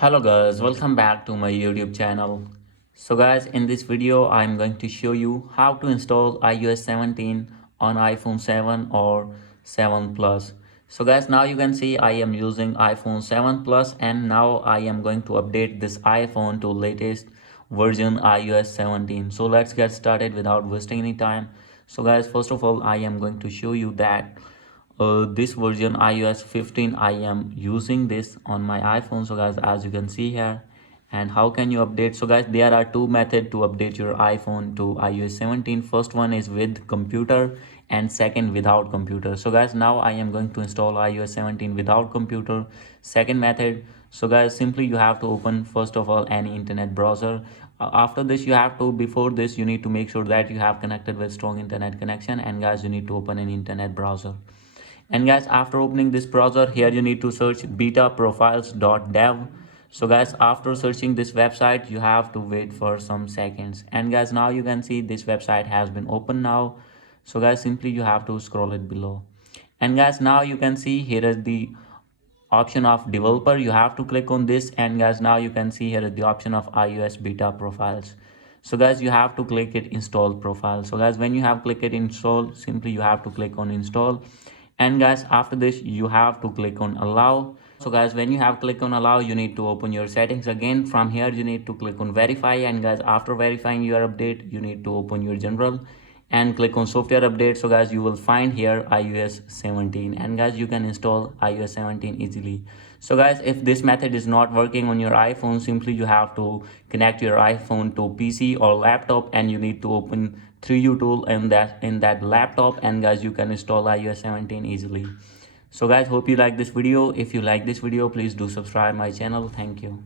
Hello guys, welcome back to my YouTube channel. So guys, in this video I'm going to show you how to install iOS 17 on iPhone 7 or 7 Plus. So guys, now you can see I am using iPhone 7 Plus and now I am going to update this iPhone to latest version iOS 17. So let's get started without wasting any time. So guys, first of all I am going to show you that this version iOS 15 I am using this on my iPhone. So guys, as you can see here, and how can you update? So guys, there are two methods to update your iPhone to iOS 17. First one is with computer and second without computer. So guys, now I am going to install iOS 17 without computer. Second method, so guys, simply you have to open first of all any internet browser. After this you have to, before this you need to make sure that you have connected with strong internet connection, and guys you need to open an internet browser. And guys, after opening this browser, here you need to search betaprofiles.dev. So guys, after searching this website, you have to wait for some seconds. And guys, now you can see this website has been opened now. So guys, simply you have to scroll it below. And guys, now you can see here is the option of developer. You have to click on this, and guys, now you can see here is the option of iOS beta profiles. So guys, you have to click it install profile. So guys, when you have clicked it install, simply you have to click on install. And guys, after this you have to click on allow. So guys, when you have clicked on allow, you need to open your settings again. From here you need to click on verify, and guys, after verifying your update, you need to open your general and click on software update. So guys, you will find here iOS 17, and guys, you can install iOS 17 easily. So guys, if this method is not working on your iPhone, simply you have to connect your iPhone to PC or laptop, and you need to open 3U tool in that laptop, and guys, you can install iOS 17 easily. So guys, hope you like this video. If you like this video, please do subscribe my channel. Thank you.